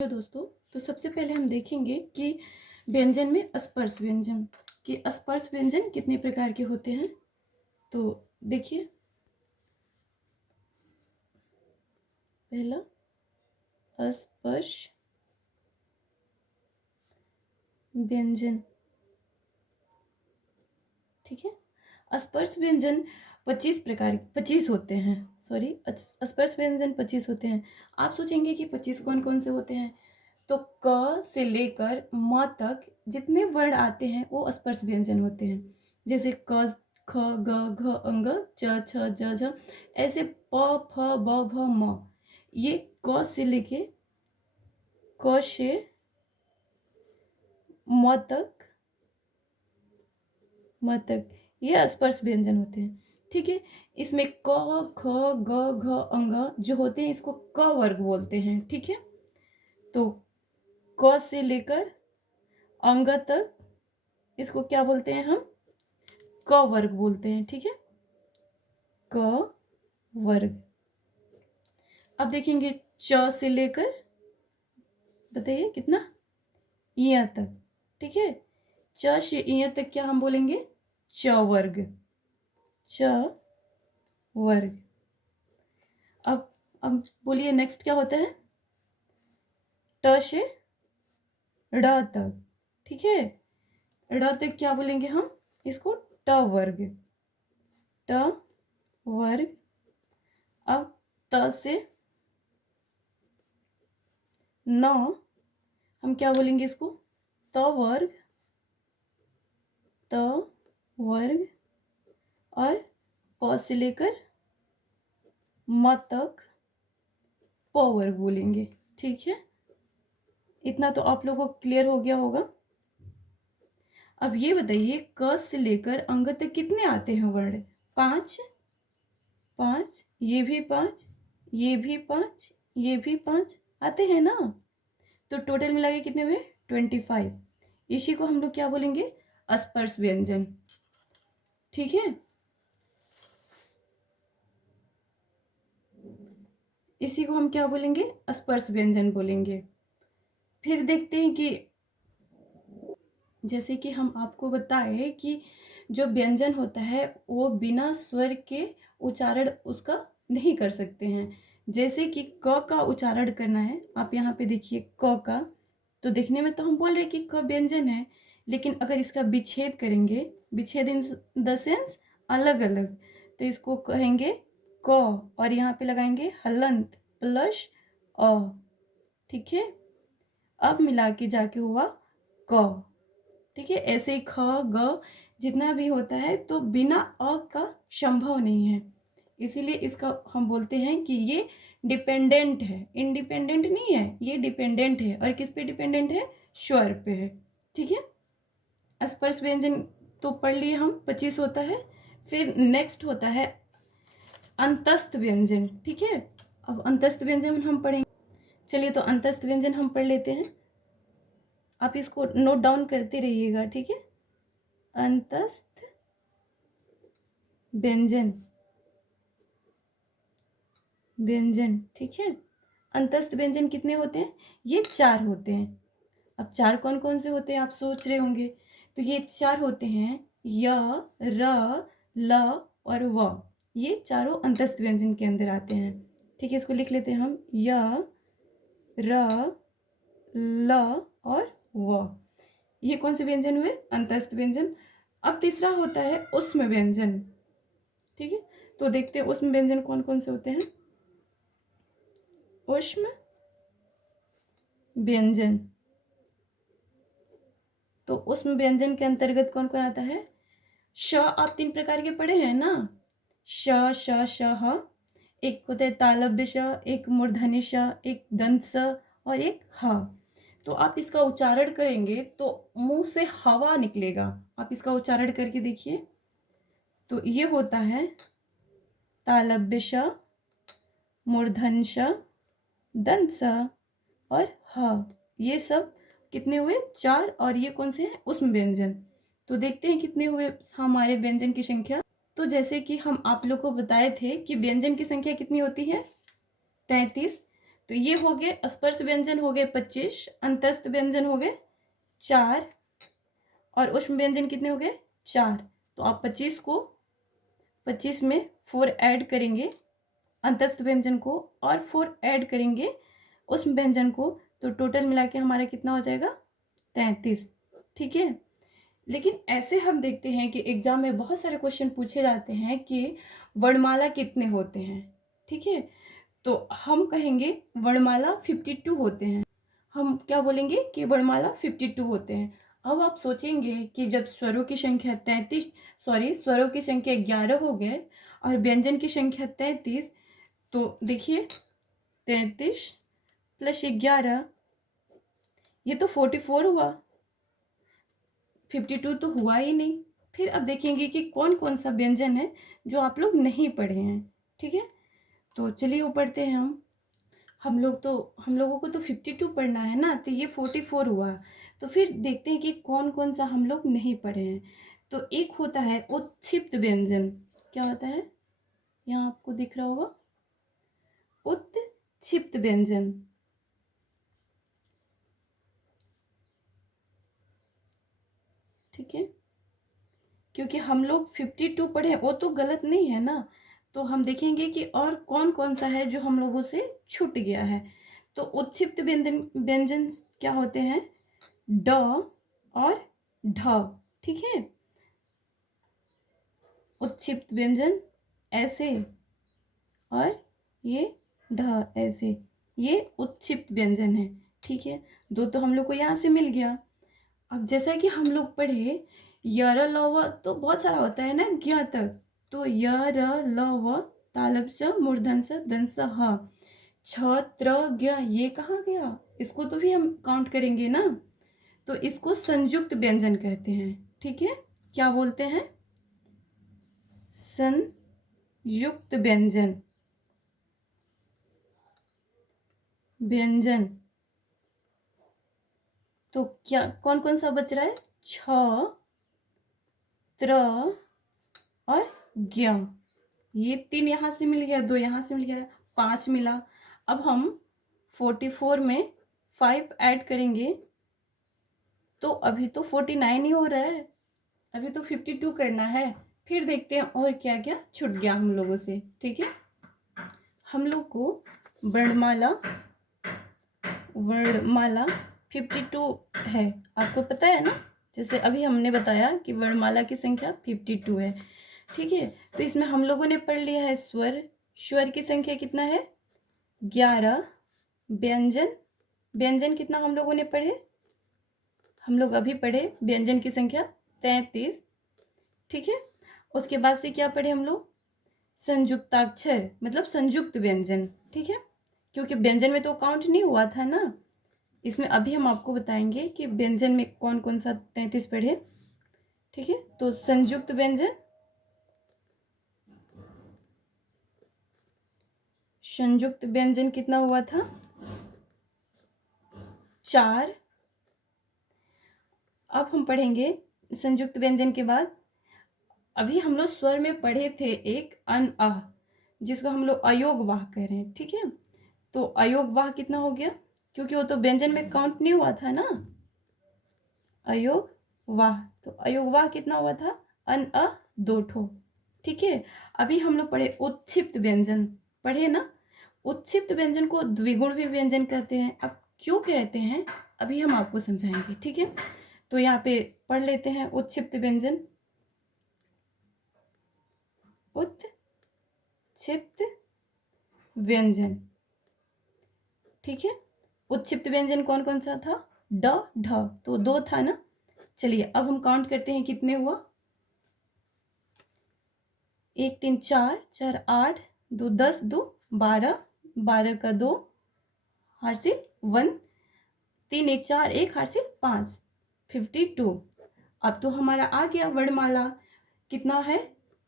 तो दोस्तों, तो सबसे पहले हम देखेंगे कि व्यंजन में स्पर्श व्यंजन कि स्पर्श व्यंजन कितने प्रकार के होते हैं। तो देखिए, पहला स्पर्श व्यंजन। ठीक है, स्पर्श व्यंजन 25 होते हैं। सॉरी, स्पर्श व्यंजन 25 होते हैं। आप सोचेंगे कि 25 कौन कौन से होते हैं, तो क से लेकर म तक जितने वर्ण आते हैं वो स्पर्श व्यंजन होते हैं। जैसे क, ख, ग, घ, अंग, च, छ, ज, झ, ऐसे प, फ, ब, भ, म। ये क से लेके क से म तक ये स्पर्श व्यंजन होते हैं। ठीक है, इसमें क, ख, ग, घ, अंग जो होते हैं इसको क वर्ग बोलते हैं। ठीक है, तो क से लेकर अंग तक इसको क्या बोलते हैं हम? क वर्ग बोलते हैं। ठीक है, क वर्ग। अब देखेंगे च से लेकर, बताइए कितना, य तक। ठीक है, च से य तक क्या हम बोलेंगे? च वर्ग, च वर्ग। अब बोलिए नेक्स्ट क्या होता है? ट से ड़ तक। ठीक है, ड़ तक क्या बोलेंगे हम? इसको ट वर्ग, ट वर्ग। अब त से न हम क्या बोलेंगे इसको? त वर्ग, त वर्ग। और प से लेकर म तक प वर्ग बोलेंगे। ठीक है, इतना तो आप लोगों को क्लियर हो गया होगा। अब ये बताइए, क से लेकर अंग तक कितने आते हैं वर्ण? 5, 5, ये भी 5, ये भी 5, ये भी 5 आते हैं ना। तो टोटल मिला के कितने हुए? 25। इसी को हम लोग क्या बोलेंगे? स्पर्श व्यंजन। ठीक है, इसी को हम क्या बोलेंगे? स्पर्श व्यंजन बोलेंगे। फिर देखते हैं कि जैसे कि हम आपको बताएं कि जो व्यंजन होता है वो बिना स्वर के उच्चारण उसका नहीं कर सकते हैं। जैसे कि क का उच्चारण करना है, आप यहाँ पे देखिए क का, तो देखने में तो हम बोल रहे हैं कि क व्यंजन है, लेकिन अगर इसका विच्छेद करेंगे, विच्छेद इन द सेंस अलग अलग, तो इसको कहेंगे क, और यहाँ पे लगाएंगे हलंत प्लस अ। ठीक है, अब मिला के जाके हुआ क। ठीक है, ऐसे ही ख, ग जितना भी होता है तो बिना अ का संभव नहीं है। इसीलिए इसका हम बोलते हैं कि ये डिपेंडेंट है, इंडिपेंडेंट नहीं है, ये डिपेंडेंट है। और किस पे डिपेंडेंट है? स्वर पे है। ठीक है, स्पर्श व्यंजन तो पढ़ लिए हम, 25 होता है। फिर नेक्स्ट होता है अंतस्थ व्यंजन। ठीक है, अब अंतस्थ व्यंजन हम पढ़ेंगे। चलिए, तो अंतस्थ व्यंजन हम पढ़ लेते हैं, आप इसको नोट डाउन करते रहिएगा। ठीक है, अंतस्थ व्यंजन, व्यंजन। ठीक है, अंतस्थ व्यंजन कितने होते हैं? ये 4 होते हैं। अब 4 कौन कौन से होते हैं आप सोच रहे होंगे, तो ये 4 होते हैं, य, र, ल और व। ये चारों अंतस्थ व्यंजन के अंदर आते हैं। ठीक है, इसको लिख लेते हैं हम, य, र, ल और व। ये कौन से व्यंजन हुए? अंतस्थ व्यंजन। अब तीसरा होता है ऊष्म व्यंजन। ठीक है, तो देखते हैं ऊष्म व्यंजन कौन कौन से होते हैं। ऊष्म व्यंजन, तो ऊष्म व्यंजन के अंतर्गत कौन कौन आता है? श आप 3 प्रकार के पढ़े हैं ना, श, श, श, ह। एक होता है तालव्य श, एक मूर्धन्य श, एक दंत स और एक ह। तो आप इसका उच्चारण करेंगे तो मुंह से हवा निकलेगा। आप इसका उच्चारण करके देखिए, तो ये होता है तालव्य श, मूर्धन्य श, दंत स और ह। ये सब कितने हुए? 4। और ये कौन से हैं? ऊष्म व्यंजन। तो देखते हैं कितने हुए हमारे व्यंजन की संख्या। तो जैसे कि हम आप लोग को बताए थे कि व्यंजन की संख्या कितनी होती है? 33। तो ये हो गए स्पर्श व्यंजन हो गए 25, अंतस्थ व्यंजन हो गए 4 और ऊष्म व्यंजन कितने हो गए 4। तो आप 25 में 4 ऐड करेंगे अंतस्थ व्यंजन को और 4 ऐड करेंगे ऊष्म व्यंजन को, तो टोटल मिला के हमारा कितना हो जाएगा 33। ठीक है। लेकिन ऐसे हम देखते हैं कि एग्जाम में बहुत सारे क्वेश्चन पूछे जाते हैं कि वर्णमाला कितने होते हैं। ठीक है, तो हम कहेंगे वर्णमाला 52 होते हैं। हम क्या बोलेंगे कि वर्णमाला 52 होते हैं। अब आप सोचेंगे कि जब स्वरों की संख्या 33 स्वरों की संख्या 11 हो गए और व्यंजन की संख्या 33, तो देखिए 33 प्लस 11 ये तो 44 हुआ, 52 तो हुआ ही नहीं। फिर अब देखेंगे कि कौन कौन सा व्यंजन है जो आप लोग नहीं पढ़े हैं। ठीक है, तो चलिए वो पढ़ते हैं हम लोगों को तो 52 पढ़ना है ना, तो ये 44 हुआ। तो फिर देखते हैं कि कौन कौन सा हम लोग नहीं पढ़े हैं। तो एक होता है उत्क्षिप्त व्यंजन। क्या होता है, यहाँ आपको दिख रहा होगा उत्क्षिप्त व्यंजन। ठीक है, क्योंकि हम लोग 52 पढ़े वो तो गलत नहीं है ना, तो हम देखेंगे कि और कौन कौन सा है जो हम लोगों से छूट गया है। तो उत्क्षिप्त व्यंजन व्यंजन क्या होते हैं, ड और ढ। ठीक है, उत्क्षिप्त व्यंजन ऐसे और ये ढ ऐसे, ये उत्क्षिप्त व्यंजन है। ठीक है, दो तो हम लोग को यहाँ से मिल गया। अब जैसा कि हम लोग पढ़े यर लव तो बहुत सारा होता है ना ज्ञ तक, तो यर लव तालब स मूर्धन स दंस ह छ त्र ज्ञ, ये कहाँ गया, इसको तो भी हम काउंट करेंगे ना, तो इसको संयुक्त व्यंजन कहते हैं। ठीक है, क्या बोलते हैं, संयुक्त व्यंजन व्यंजन। तो क्या कौन कौन सा बच रहा है, छ त्र और ज्ञ, ये 3 यहाँ से मिल गया, 2 यहाँ से मिल गया, 5 मिला। अब हम 44 में 5 ऐड करेंगे तो अभी तो 49 ही हो रहा है, अभी तो 52 करना है। फिर देखते हैं और क्या क्या छूट गया हम लोगों से। ठीक है, हम लोग को वर्णमाला 52 है, आपको पता है ना, जैसे अभी हमने बताया कि वर्णमाला की संख्या 52 है। ठीक है, तो इसमें हम लोगों ने पढ़ लिया है स्वर की संख्या कितना है 11, व्यंजन कितना हम लोगों ने पढ़े, हम लोग अभी पढ़े व्यंजन की संख्या 33। ठीक है, उसके बाद से क्या पढ़े हम लोग, संयुक्ताक्षर मतलब संयुक्त व्यंजन। ठीक है, क्योंकि व्यंजन में तो काउंट नहीं हुआ था ना, इसमें अभी हम आपको बताएंगे कि व्यंजन में कौन कौन सा 33 पढ़े। ठीक है, तो संयुक्त व्यंजन, संयुक्त व्यंजन कितना हुआ था 4। अब हम पढ़ेंगे संयुक्त व्यंजन के बाद, अभी हम लोग स्वर में पढ़े थे एक अन अह, जिसको हम लोग अयोग वाह कह रहे हैं। ठीक है, तो अयोग वाह कितना हो गया, क्योंकि वो तो व्यंजन में काउंट नहीं हुआ था ना, अयोग वाह, तो अयोग वाह कितना हुआ था अन अ 2 ठो। ठीक है, अभी हम लोग पढ़े उत्क्षिप्त व्यंजन, पढ़े ना, उत्क्षिप्त व्यंजन को द्विगुण भी व्यंजन कहते हैं। अब क्यों कहते हैं अभी हम आपको समझाएंगे। ठीक है, तो यहाँ पे पढ़ लेते हैं उत्क्षिप्त व्यंजन, उत्क्षिप्त व्यंजन। ठीक है, उत्क्षिप्त व्यंजन कौन कौन सा था, ड ढ, तो 2 था ना। चलिए अब हम काउंट करते हैं कितने हुआ, 1 3 4 4 8 2 10 2 12, 12 का 2 हार्सिल 1, 3 1 4 1 हार्सिल 5, 52। अब तो हमारा आ गया वर्णमाला कितना है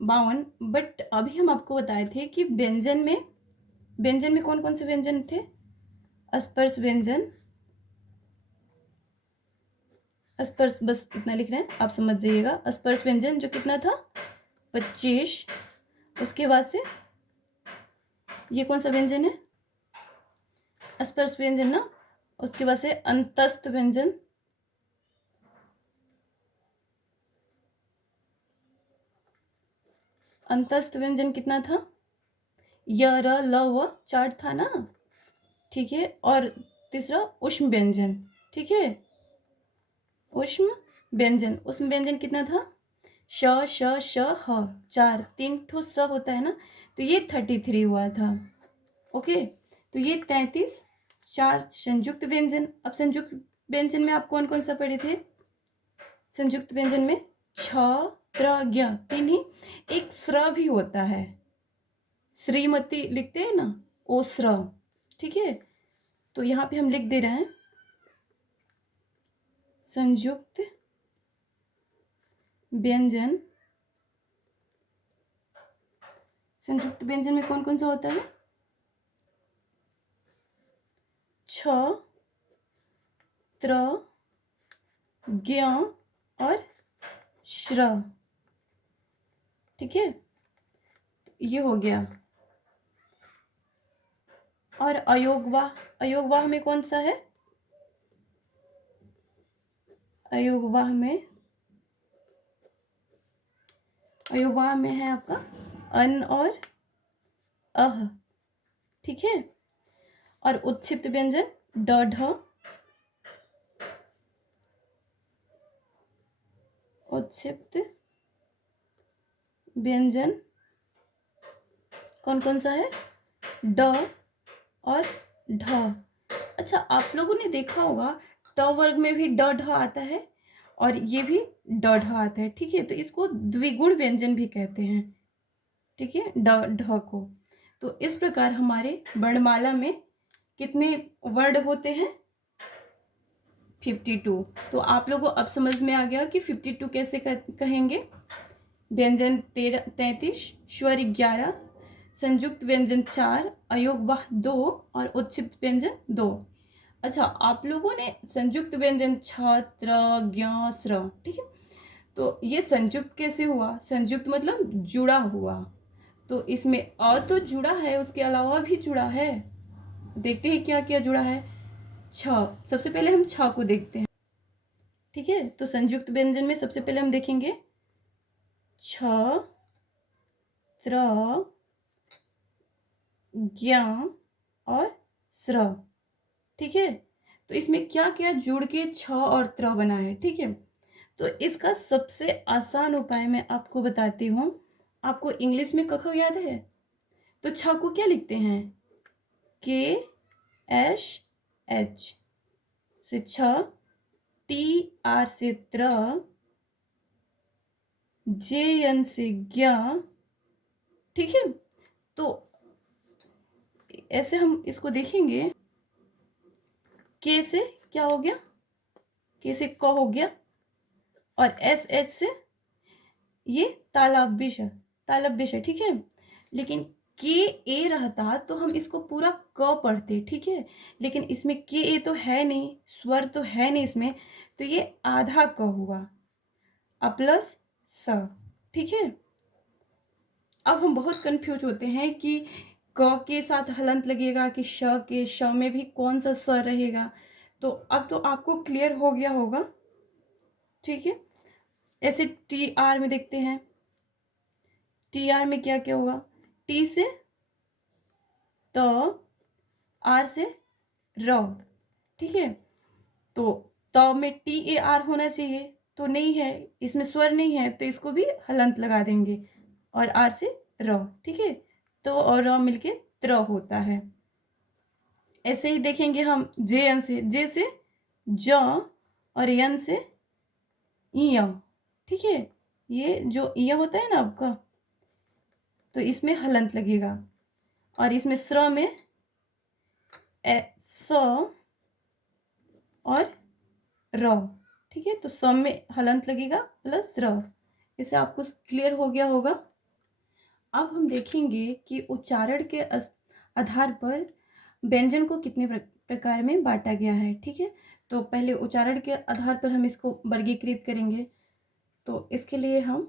52। बट अभी हम आपको बताए थे कि व्यंजन में कौन कौन से व्यंजन थे, स्पर्श व्यंजन, स्पर्श बस इतना लिख रहे हैं आप समझ जाइएगा, स्पर्श व्यंजन जो कितना था 25। उसके बाद से ये कौन सा व्यंजन है, अस्पर्श व्यंजन ना, उसके बाद से अंतस्थ व्यंजन, अंतस्थ व्यंजन कितना था, य र ल व 4 था ना, ठीक है। और तीसरा ऊष्म व्यंजन, ठीक है, ऊष्म व्यंजन, ऊष्म व्यंजन कितना था, श श श ह, 4, 3 ठो स होता है ना, तो ये 33 हुआ था। ओके, तो ये 33, 4 संयुक्त व्यंजन। अब संयुक्त व्यंजन में आप कौन कौन सा पढ़े थे, संयुक्त व्यंजन में छ त्र ज्ञ 3 ही, एक स्र भी होता है, श्रीमती लिखते हैं ना, ओ स्र, ठीक है। तो यहाँ पे हम लिख दे रहे हैं संयुक्त व्यंजन, संयुक्त व्यंजन में कौन कौन सा होता है, छ त्र ज्ञ और श्र, ठीक है, ये हो गया। और अयोगवाह, अयोगवाह में कौन सा है, अयोगवाह में, अयोगवाह में है आपका अन और अह, ठीक है। और उत्क्षिप्त व्यंजन ड ढ, उत्क्षिप्त व्यंजन कौन कौन सा है, ड और ढ। अच्छा, आप लोगों ने देखा होगा ट वर्ग में भी ड ढ आता है और ये भी ड ढ आता है, ठीक है। तो इसको द्विगुण व्यंजन भी कहते हैं, ठीक है, ड ढ को। तो इस प्रकार हमारे वर्णमाला में कितने वर्ण होते हैं, 52। तो आप लोगों को अब समझ में आ गया कि 52 कैसे कहेंगे। व्यंजन 33, स्वर 11, संयुक्त व्यंजन 4, अयोगवाह 2 और उत्क्षिप्त व्यंजन 2। अच्छा, आप लोगों ने संयुक्त व्यंजन छ त्र ज्ञ स्र, ठीक है। तो ये संयुक्त कैसे हुआ, संयुक्त मतलब जुड़ा हुआ, तो इसमें अ तो जुड़ा है, उसके अलावा भी जुड़ा है। देखते हैं क्या क्या जुड़ा है। छ, सबसे पहले हम छ को देखते हैं, ठीक है। तो संयुक्त व्यंजन में सबसे पहले हम देखेंगे छ त्र ज्ञ और स्र, ठीक है। तो इसमें क्या क्या जुड़ के छ और त्र बना है, ठीक है। तो इसका सबसे आसान उपाय मैं आपको बताती हूँ। आपको इंग्लिश में क ख याद है, तो छ को क्या लिखते हैं, के एच एच से छ, टी आर से त्र, जे एन से ज्ञ, ठीक है। तो ऐसे हम इसको देखेंगे, के से क्या हो गया, के से क हो गया, और एस एच से ये तालव्य, तालव्य है, ठीक है। लेकिन के ए रहता तो हम इसको पूरा क पढ़ते, ठीक है। लेकिन इसमें के ए तो है नहीं, स्वर तो है नहीं इसमें, तो ये आधा क हुआ, अ प्लस स, ठीक है। अब हम बहुत कंफ्यूज होते हैं कि क के साथ हलंत लगेगा कि श के, श में भी कौन सा स रहेगा। तो अब तो आपको क्लियर हो गया होगा, ठीक है। ऐसे टी आर में देखते हैं, टी आर में क्या क्या होगा, टी से त, आर से र, ठीक है। तो त में टी ए आर होना चाहिए, तो नहीं है, इसमें स्वर नहीं है, तो इसको भी हलंत लगा देंगे, और आर से र, ठीक है। तो और र मिलके त्र होता है। ऐसे ही देखेंगे हम जे एन से, जे से ज और यन से य, ठीक है। ये जो य होता है ना आपका, तो इसमें हलंत लगेगा, और इसमें स्र में स और र, ठीक है। तो स में हलंत लगेगा प्लस र। इसे आपको क्लियर हो गया होगा। अब हम देखेंगे कि उच्चारण के आधार पर व्यंजन को कितने प्रकार में बांटा गया है, ठीक है। तो पहले उच्चारण के आधार पर हम इसको वर्गीकृत करेंगे। तो इसके लिए हम